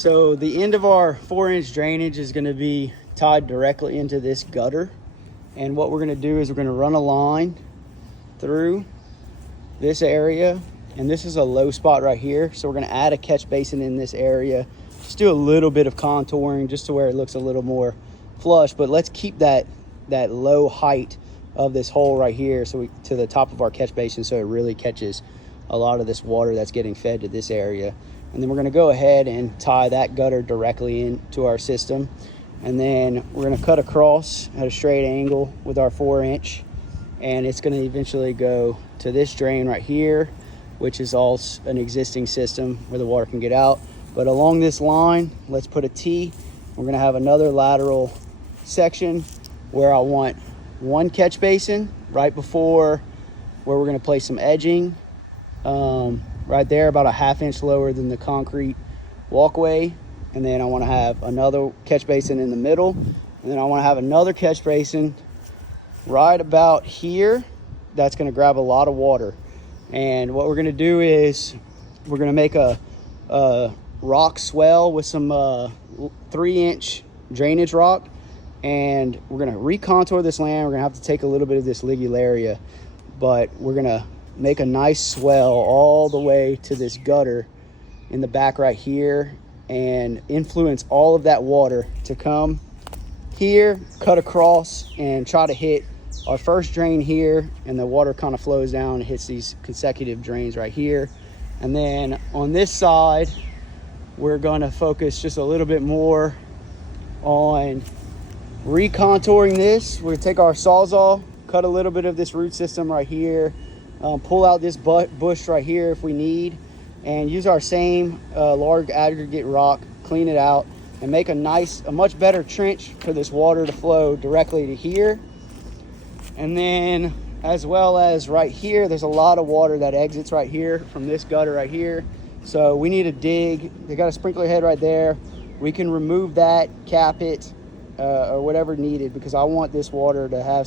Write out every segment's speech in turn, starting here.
So the end of our 4-inch drainage is going to be tied directly into this gutter. And what we're going to do is we're going to run a line through this area. And this is a low spot right here. So we're going to add a catch basin in this area. Just do a little bit of contouring just to where it looks a little more flush. But let's keep that low height of this hole right here to the top of our catch basin, so it really catches a lot of this water that's getting fed to this area. And then we're going to go ahead and tie that gutter directly into our system. And then we're going to cut across at a straight angle with our 4-inch. And it's going to eventually go to this drain right here, which is also an existing system where the water can get out. But along this line, let's put a T. We're going to have another lateral section where I want one catch basin right before where we're going to place some edging. Right there, about a 1/2 inch lower than the concrete walkway. And then I want to have another catch basin in the middle. And then I want to have another catch basin right about here. That's going to grab a lot of water. And what we're going to do is we're going to make a rock swell with some 3-inch drainage rock. And we're going to recontour this land. We're going to have to take a little bit of this ligularia, but we're going to make a nice swell all the way to this gutter in the back right here and influence all of that water to come here, cut across, and try to hit our first drain here. And the water kind of flows down and hits these consecutive drains right here. And then on this side, we're going to focus just a little bit more on recontouring this. We're going to take our Sawzall, cut a little bit of this root system right here, pull out this bush right here if we need, and use our same large aggregate rock, clean it out, and make a much better trench for this water to flow directly to here. And then as well as right here, there's a lot of water that exits right here from this gutter right here. So we need to dig. They got a sprinkler head right there. We can remove that, cap it, or whatever needed, because I want this water to have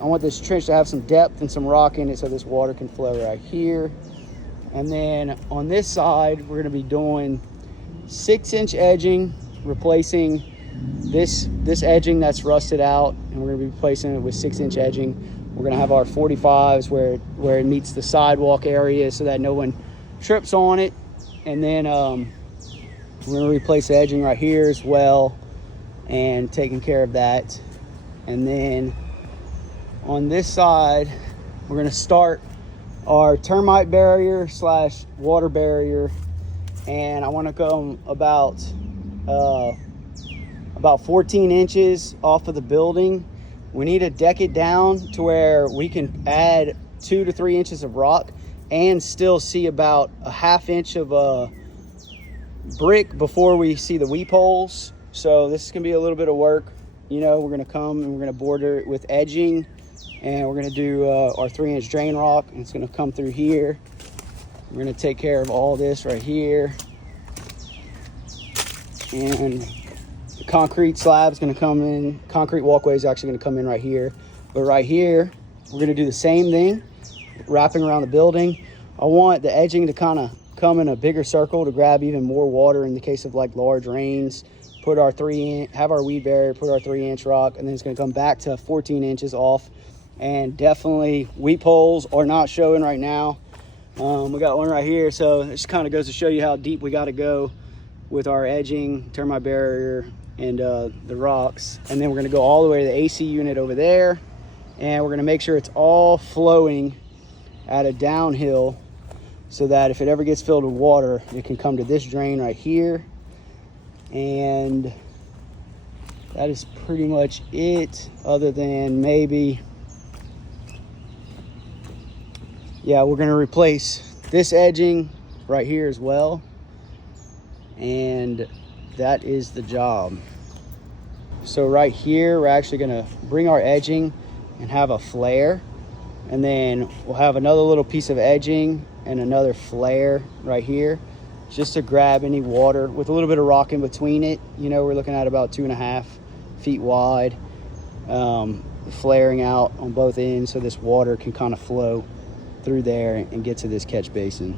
I want this trench to have some depth and some rock in it so this water can flow right here. And then on this side, we're going to be doing 6-inch edging, replacing this edging that's rusted out, and we're going to be replacing it with 6-inch edging. We're going to have our 45s where it meets the sidewalk area so that no one trips on it. And then we're going to replace the edging right here as well and taking care of that. And then on this side, we're going to start our termite barrier / water barrier, and I want to come about 14 inches off of the building. We need to deck it down to where we can add 2 to 3 inches of rock and still see about a 1/2 inch of brick before we see the weep holes. So this is going to be a little bit of work. We're going to come and we're going to border it with edging, and we're going to do our 3-inch drain rock, and it's going to come through here. We're going to take care of all this right here, and the concrete slab is going to come in. Concrete walkway is actually going to come in right here, but right here we're going to do the same thing, wrapping around the building. I want the edging to kind of come in a bigger circle to grab even more water in the case of like large rains. Put our have our weed barrier, put our 3-inch rock, and then it's going to come back to 14 inches off. And definitely weep holes are not showing right now. We got one right here, so it just kind of goes to show you how deep we got to go with our edging, termite barrier, and the rocks. And then we're going to go all the way to the AC unit over there, and we're going to make sure it's all flowing at a downhill so that if it ever gets filled with water, it can come to this drain right here. And that is pretty much it, other than maybe, yeah, we're going to replace this edging right here as well. And that is the job. So right here, we're actually going to bring our edging and have a flare. And then we'll have another little piece of edging and another flare right here, just to grab any water with a little bit of rock in between it. We're looking at about 2.5 feet wide, flaring out on both ends so this water can kind of flow through there and get to this catch basin.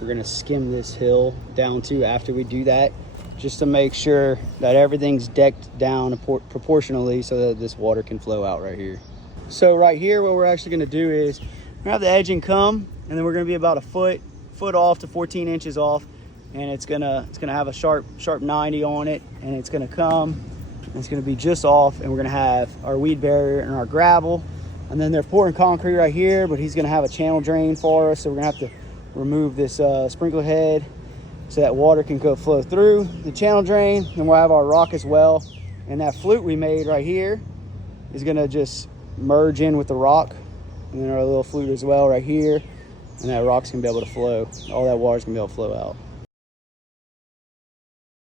we're gonna skim this hill down too after we do that, just to make sure that everything's decked down proportionally so that this water can flow out right here. So right here, what we're actually gonna do is we're gonna have the edging come, and then we're gonna be about a foot off to 14 inches off, and it's gonna have a sharp 90 on it, and it's gonna come, and it's gonna be just off, and we're gonna have our weed barrier and our gravel, and then they're pouring concrete right here, but he's gonna have a channel drain for us, so we're gonna have to remove this sprinkler head so that water can go flow through the channel drain, and we'll have our rock as well, and that flute we made right here is gonna just merge in with the rock, and then our little flute as well right here, and that rock's gonna be able to flow. All that water's gonna be able to flow out.